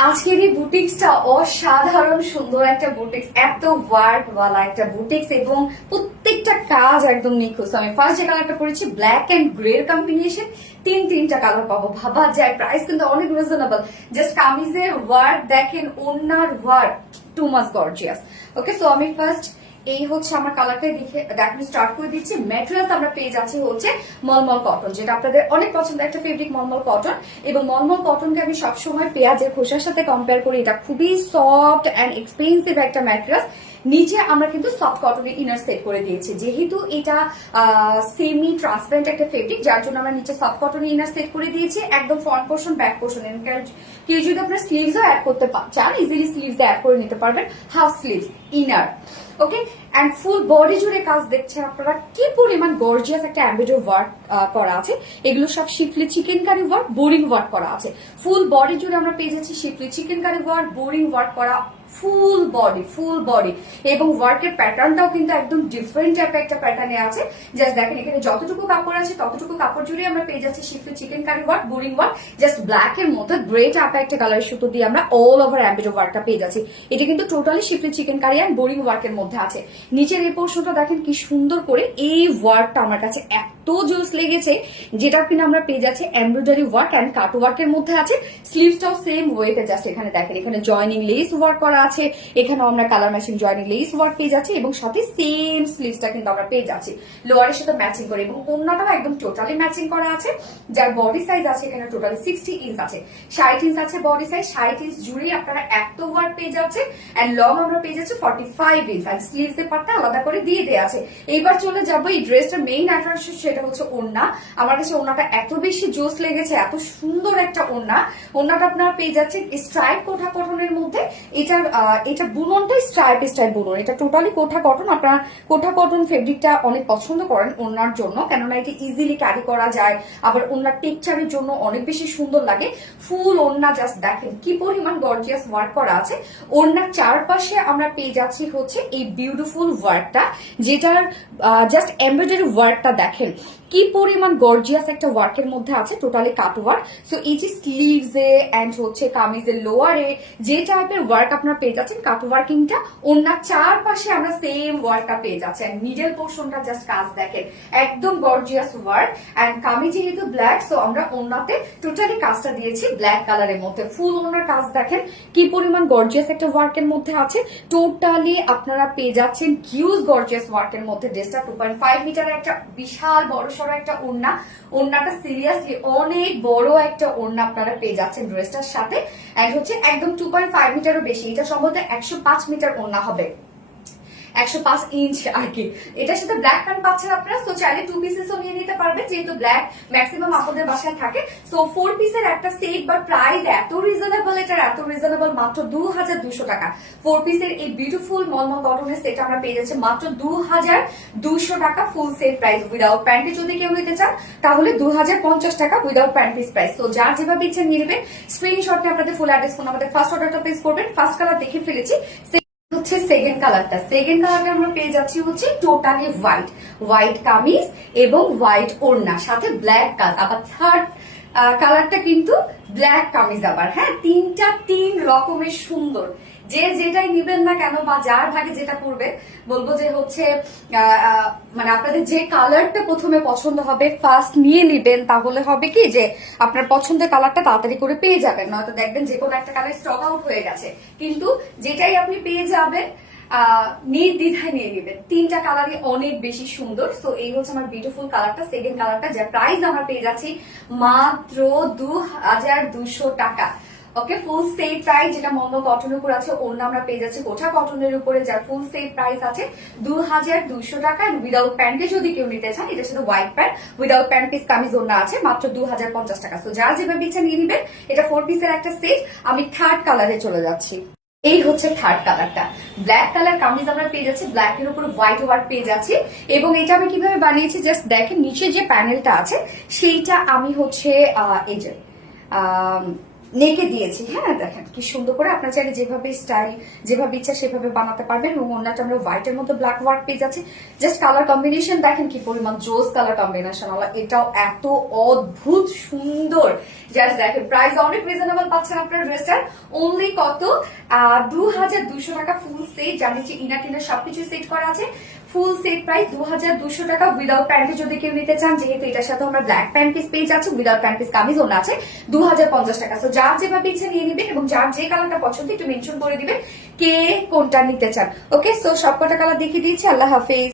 আজকের এই বুটিক্সটা অসাধারণ সুন্দর একটা বুটিক্স, এত ওয়ার্ক ওয়ালা একটা বুটিক্স এবং প্রত্যেকটা কাজ একদম নিখুঁত। আমি ফার্স্ট যে কালারটা পরেছি ব্ল্যাক এন্ড গ্রে কম্বিনেশন, তিনটা কালার পাবো, ভাবা যায়। প্রাইস কিন্তু অনেক রিজনেবল। জাস্ট কামিজের ওয়ার্ক দেখেন, ওনার ওয়ার্ক টু মাচ গর্জিয়াস। ওকে, সো আমি ফার্স্ট এই হচ্ছে আমার কালারটা দেখে দেখানো স্টার্ট করে দিচ্ছি। ম্যাটেরিয়ালস আমরা পেয়ে যাচ্ছি হচ্ছে মলমল কটন, যেটা আপনাদের অনেক পছন্দের একটা ফেব্রিক মলমল কটন। এবং মলমল কটনকে আমি সবসময় পেঁয়াজের খোসার সাথে কম্পেয়ার করি। এটা খুবই সফট অ্যান্ড এক্সপেন্সিভ একটা ম্যাটেরিয়াল। নিচে আমরা কিন্তু সফট কটনের ইনার সেট করে দিয়েছি, যেহেতু এটা সেমি ট্রান্সপারেন্ট একটা ফেব্রিক, যার জন্য আমরা নিচে সফট কটনের ইনার সেট করে দিয়েছি। একদম ফ্রন্ট পোর্শন, ব্যাক পোর্শন, কেউ যদি আপনার স্লিভসও অ্যাড করতে চান, ইজিলি স্লিভস অ্যাড করে নিতে পারবেন। Half sleeves inner, okay. And full body জুড়ে কাজ দেখছেন আপনারা, কি পরিমাণ গর্জিয়াস একটা এমব্রয়ডারি ওয়ার্ক করা আছে। এগুলো সব শিফলি চিকেনকারি ওয়ার্ক, বোরিং ওয়ার্ক করা আছে। ফুল বডি জুড়ে আমরা পেয়ে যাচ্ছি Schiffli chikankari work, boring work করা ফুল বডি এবং ওয়ার্কের প্যাটার্নটাও কিন্তু একদম ডিফারেন্ট টাইপের একটা প্যাটার্নে আছে। জাস্ট দেখেন, এখানে যতটুকু কাপড় আছে ততটুকু কাপড় জুড়ে আমরা পেয়ে যাচ্ছি Schiffli chikankari work, boring work. Just black এর মধ্যে গ্রে টাইপের একটা কালারের সুতো দিয়ে আমরা অল ওভার এমব্রয়ডারি ওয়ার্কটা পেয়ে যাচ্ছি। এটা কিন্তু টোটালি শিফলি চিকেনকারি এন্ড বোরিং ওয়ার্কের মধ্যে আছে। নিচের এই পোর্শনটা দেখেন কি সুন্দর করে, এই ওয়ার্কটা আমার কাছে এত জোস লেগেছে, যেটা কিনা আমরা পেয়ে যাচ্ছি এমব্রয়ডারি ওয়ার্ক এন্ড কাট ওয়ার্কের মধ্যে আছে। স্লিভসটাও সেম ওয়েতে, জাস্ট এখানে দেখেন, এখানে জয়নিং লেস ওয়ার্ক করা আছে। এখানেও আমরা colour matching joining less work পেয়ে যাচ্ছি এবং সাথে সেম স্লিভসটা কিন্তু আমরা পেয়ে যাচ্ছি লোয়ারের সাথে ম্যাচিং করে। এবং ওন্নাটাও একদম টোটালি ম্যাচিং করা আছে। যার বডি সাইজ আছে এখানে টোটালি 60 ইঞ্চ আছে, 60 ইঞ্চ আছে বডি সাইজ। 60 ইঞ্চ জুড়ে আপনারা এত ওয়ার্ক পেয়ে যাচ্ছে। এন্ড লং আমরা পেয়ে যাচ্ছি 45 ইঞ্চ, আর স্লিভস এর পার্টটা আলাদা করে দিয়ে দেওয়া আছে। এইবার চলে যাবো এই ড্রেসটার মেইন অ্যাট্রাকশন, সেটা হচ্ছে ওড়না। আমার কাছে ওড়নাটা এত বেশি জোস লেগেছে, এত সুন্দর একটা ওড়না। ওড়নাটা আপনারা পেয়ে যাচ্ছেন স্ট্রাইপ কোঠা কটনের মধ্যে। এটা বুননটাই স্ট্রাইপ বুনন, এটা টোটালি কোঠা কটন। আপনারা কোঠা কটন ফেব্রিকটা অনেক পছন্দ করেন ওড়নার জন্য, কেননা এটা ইজিলি ক্যারি করা যায়, আবার ওড়নার টেক্সচারের জন্য অনেক বেশি সুন্দর লাগে। ফুল ওড়না জাস্ট দেখেন কি পরিমাণ গর্জিয়াস ওয়ার্ক করা আছে। ওড়নার চারপাশে আমরা পেয়ে যাচ্ছি হচ্ছে এই বিউটিফুল ওয়ার্কটা, যেটার জাস্ট এমব্রয়ডারি ওয়ার্কটা দেখেন কি পরিমাণ গর্জিয়াস একটা ওয়ার্কের মধ্যে আছে, টোটালি কাট ওয়ার্ক। সো এই যে স্লিভসে এন্ড হচ্ছে কামিজের লোয়ারে যে টাইপের ওয়ার্ক আপনারা পেয়ে যাচ্ছেন, কাট ওয়ার্কিংটা ওনার চারপাশে আমরা সেম ওয়ার্কটা পেয়ে যাচ্ছি। এন্ড মিডল পোর্শনটা জাস্ট কাজ দেখেন, একদম গর্জিয়াস ওয়ার্ক। এন্ড কামিজ যেহেতু ব্ল্যাক, সো আমরা ওনাতে টোটালি কাজটা দিয়েছি ব্ল্যাক কালারের মধ্যে। ফুল ওনার কাজ দেখেন কি পরিমাণ গর্জিয়াস একটা ওয়ার্কের মধ্যে আছে। টোটালি আপনারা পেয়ে যাচ্ছেন হিউজ গর্জিয়াস ওয়ার্কের মধ্যে। ড্রেসটা 2.5 মিটারের একটা বিশাল বড় একটা ওড়না। ওড়নাটা সিরিয়াসলি অনেক বড় একটা ওড়না আপনারা পেয়ে যাচ্ছেন ড্রেসটার সাথে। এন্ড হচ্ছে একদম 2.5 মিটারও বেশি, এটা সম্ভবত 105 মিটার ওড়না হবে, 105 ইঞ্চ আর কি। এটার সাথে ব্ল্যাক প্যান্ট পাচ্ছেন আপনারা। সো চাইলে 2 পিসেসও নিয়ে নিতে পারবেন, যেহেতু ব্ল্যাক ম্যাক্সিমাম আপনাদের বাসায় থাকে। সো 4 পিসের একটা সেট, বাট প্রাইস এত রিজনেবল, এটার এত রিজনেবল, মাত্র 2200 টাকা। 4 পিসের এই বিউটিফুল মলমল কটনের সেট আমরা পেয়ে যাচ্ছি মাত্র 2200 টাকা ফুল সেট প্রাইস। উইদাউট প্যান্টে যদি কেউ নিতে চান তাহলে 2050 টাকা উইদাউট প্যান্ট পিস প্রাইস। তো যার যেভাবে ইচ্ছা নিয়ে নেবেন। স্ক্রিনশট নিয়ে আপনাদের ফুল অ্যাড্রেস ফোন আমাদের ফার্স্ট অর্ডারটা প্লেস করবেন। ফার্স্ট কালার দেখে ফেলেছি, হচ্ছে সেকেন্ড কালারটা। সেকেন্ড কালারটা আমরা পেয়ে যাচ্ছি হচ্ছে টোটালি হোয়াইট কামিজ এবং হোয়াইট ওড়না, সাথে ব্ল্যাক কাজ। আবার থার্ড কালারটা কিন্তু ব্ল্যাক কামিজ আবার, হ্যাঁ, তিন রকমের সুন্দর। যে যেটাই নিবেন না কেন বা যার ভাগে যেটা পড়বে, বলবো যে হচ্ছে মানে আপনাদের যে কালারটা প্রথমে পছন্দ হবে ফার্স্ট নিয়ে নিবেন, তাহলে হবে কি যে আপনার পছন্দের কালারটা তাড়াতাড়ি করে পেয়ে যাবেন। নয়তো দেখবেন যে কোনো একটা কালার স্টক আউট হয়ে গেছে, কিন্তু যেটাই আপনি পেয়ে যাবেন নির্দ্বিধায় নিয়ে নেবেন। তিনটা কালারই অনেক বেশি সুন্দর। সো এই হচ্ছে আমার বিউটিফুল কালারটা, সেকেন্ড কালারটা, যার প্রাইস আমরা পেয়ে যাচ্ছি মাত্র 2200 টাকা। ওকে, ফুল সেট প্রাইস, যেটা মলমল কটনের উপর আছে। অন্য আমরা পেয়ে যাচ্ছি কোঠা কটনের উপরে, যার ফুল সেট প্রাইস আছে 2200 টাকা। উইদাউট প্যান্টে যদি কেউ নিতে চান, এটার সাথে white pant without pant piece kameez ওড়না আছে মাত্র 2050 টাকা। তো যার যেভাবে ইচ্ছা নিয়ে নিবেন। এটা 4 পিসের একটা সেট। আমি থার্ড কালারে চলে যাচ্ছি। এই হচ্ছে থার্ড কালারটা, ব্ল্যাক কালার কামিজ আমরা পেয়ে যাচ্ছি, ব্ল্যাক এর উপর হোয়াইট ওয়ার্ক পেয়ে যাচ্ছি। এবং এটা আমি কিভাবে বানিয়েছি জাস্ট দেখেন, নিচে যে প্যানেলটা আছে সেইটা আমি হচ্ছে এই যে নেকে দিয়েছি। হ্যাঁ দেখেন কি সুন্দর করে, আপনার চাইলে যেভাবে স্টাইল যেভাবে ইচ্ছা সেভাবে বানাতে পারবেন। এবং অন্যটা আমরা হোয়াইটের মধ্যে ব্ল্যাক ওয়ার্ক পেয়ে যাচ্ছি। জাস্ট কালার কম্বিনেশন দেখেন কি পরিমাণ জোস কালার কম্বিনেশন, এটাও এত অদ্ভুত সুন্দর। জাস্ট দেখেন প্রাইস অনেক রিজনেবল পাচ্ছেন আপনার ড্রেসটার। অনলি কত 2200 টাকা ফুল সেট, জানি যে ইনার টিনার সবকিছু সেট করা আছে। ফুল সেট প্রাইস 2200 টাকা উইদাউট প্যান্ট যদি কেউ নিতে চান, যেহেতু এটার সাথে আমরা ব্ল্যাক প্যান্ট পিস পেয়ে যাচ্ছি, উইদাউট প্যান্ট পিস কামিজ ওনা আছে 2050 টাকা। তো যার যেভাবে ইচ্ছা নিয়ে নিবেন এবং যার যে কালারটা পছন্দ একটু মেনশন করে দিবেন কে কোনটা নিতে চান। ওকে, সো সবকটা কালার দেখিয়ে দিয়েছি। আল্লাহ হাফেজ।